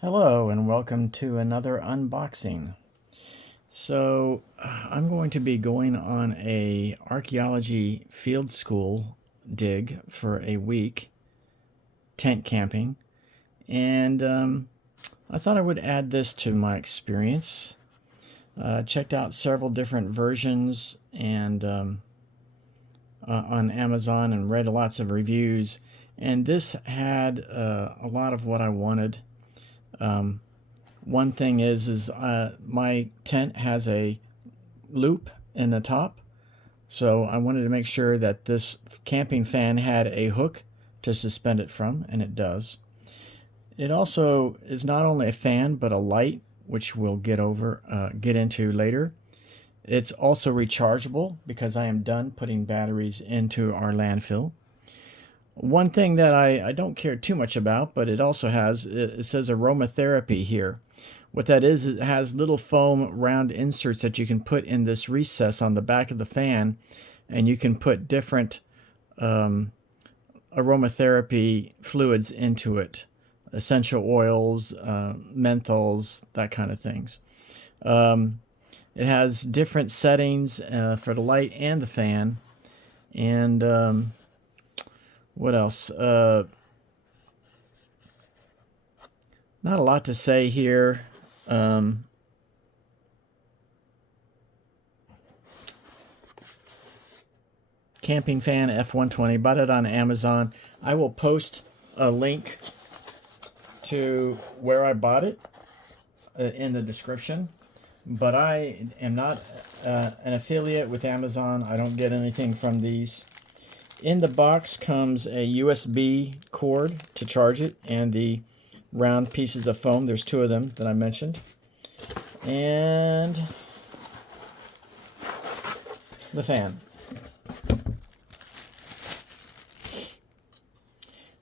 Hello and welcome to another unboxing. So I'm going to be going on a archaeology field school dig for a week, tent camping, and I thought I would add this to my experience. Checked out several different versions and on Amazon and read lots of reviews, and this had a lot of what I wanted. One thing is my tent has a loop in the top, so I wanted to make sure that this camping fan had a hook to suspend it from, and it does. It also is not only a fan but a light, which we'll get into later. It's also rechargeable because I am done putting batteries into our landfill. One thing that I don't care too much about, but it also has, it says aromatherapy here. What that is, it has little foam round inserts that you can put in this recess on the back of the fan, and you can put different aromatherapy fluids into it, essential oils, menthols, that kind of things. It has different settings for the light and the fan, and what else? Not a lot to say here. Camping fan F120. Bought it on Amazon. I will post a link to where I bought it in the description. But I am not an affiliate with Amazon. I don't get anything from these. In the box comes a USB cord to charge it and the round pieces of foam. There's two of them that I mentioned. And the fan.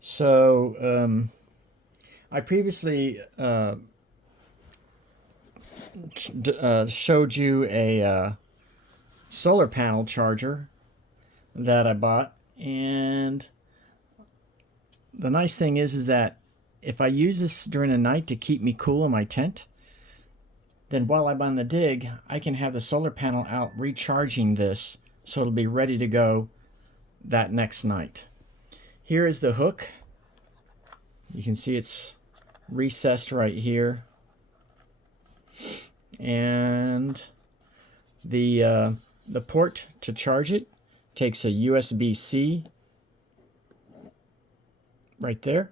So I previously showed you a solar panel charger that I bought, and the nice thing is that if I use this during the night to keep me cool in my tent, then while I'm on the dig, I can have the solar panel out recharging this so it'll be ready to go that next night. Here is the hook. You can see it's recessed right here. And the port to charge it takes a USB-C right there.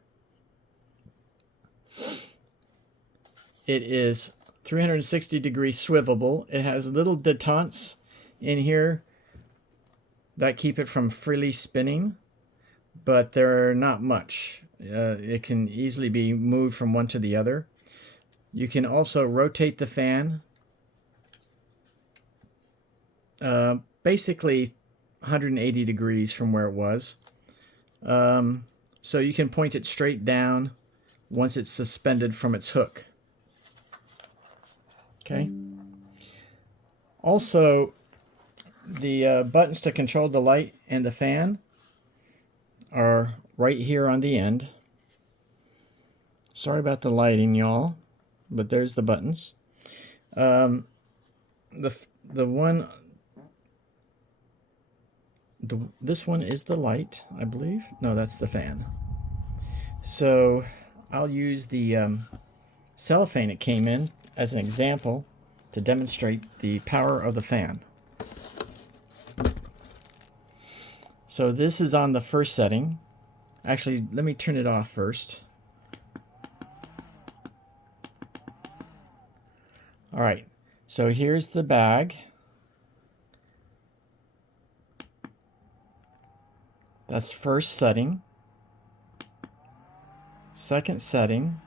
It is 360-degree swivelable. It has little detents in here that keep it from freely spinning, but they're not much. It can easily be moved from one to the other. You can also rotate the fan basically 180 degrees from where it was. So you can point it straight down once it's suspended from its hook. Okay. Also, the buttons to control the light and the fan are right here on the end. Sorry about the lighting, y'all, but there's the buttons. The one, this one is the light, I believe. No, that's the fan. So I'll use the cellophane it came in as an example to demonstrate the power of the fan. So this is on the first setting. Actually, let me turn it off first. All right, so here's the bag. That's first setting. Second setting.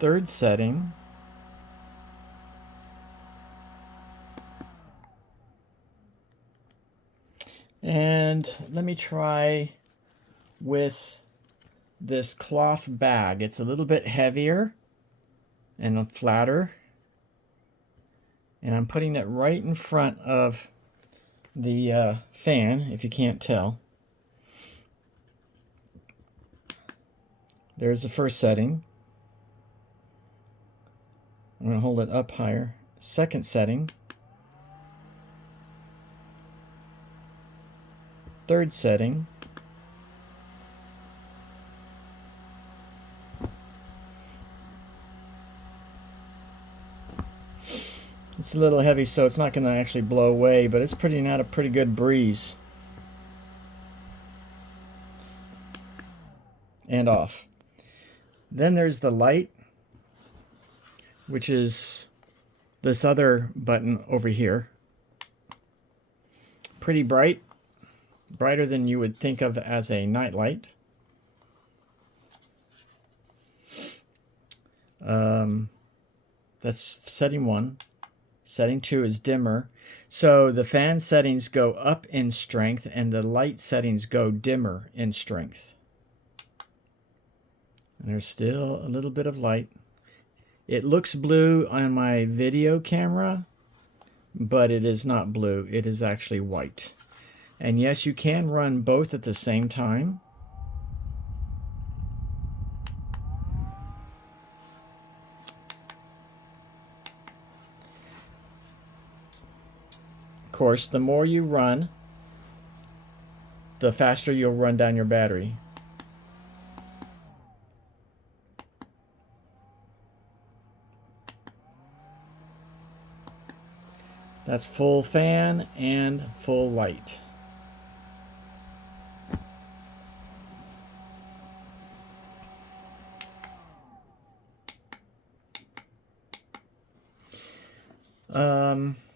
Third setting. And let me try with this cloth bag. It's a little bit heavier and flatter. And I'm putting it right in front of the fan, if you can't tell. There's the first setting. I'm going to hold it up higher. Second setting. Third setting. It's a little heavy, so it's not going to actually blow away, but it's putting out a pretty good breeze. And off. Then there's the light, which is this other button over here. Pretty bright, brighter than you would think of as a night light. That's setting 1. Setting 2 is dimmer. So the fan settings go up in strength and the light settings go dimmer in strength. And there's still a little bit of light. It looks blue on my video camera, but it is not blue. It is actually white. And yes, you can run both at the same time. Of course, the more you run, the faster you'll run down your battery. That's full fan and full light.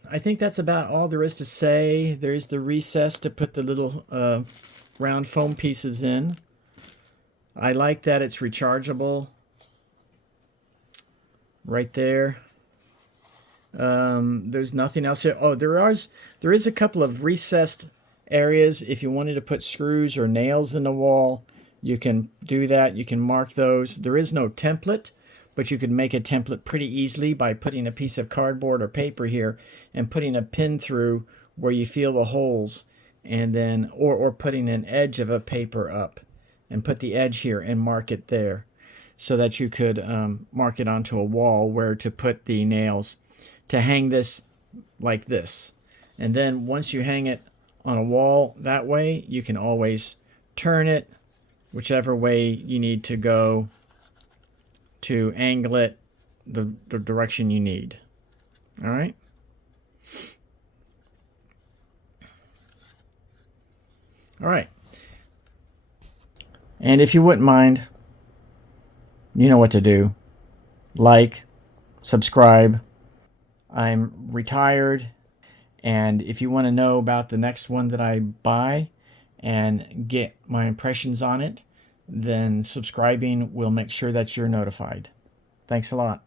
I think that's about all there is to say. There's the recess to put the little round foam pieces in. I like that it's rechargeable right there. There's nothing else here. Oh, there is a couple of recessed areas. If you wanted to put screws or nails in the wall, you can do that. You can mark those. There is no template, but you could make a template pretty easily by putting a piece of cardboard or paper here and putting a pin through where you feel the holes, and then or putting an edge of a paper up and put the edge here and mark it there, so that you could mark it onto a wall where to put the nails to hang this like this. And then once you hang it on a wall that way, you can always turn it whichever way you need to go to angle it the direction you need. All right. All right. And if you wouldn't mind, you know what to do. Like, subscribe. I'm retired, and if you want to know about the next one that I buy and get my impressions on it, then subscribing will make sure that you're notified. Thanks a lot.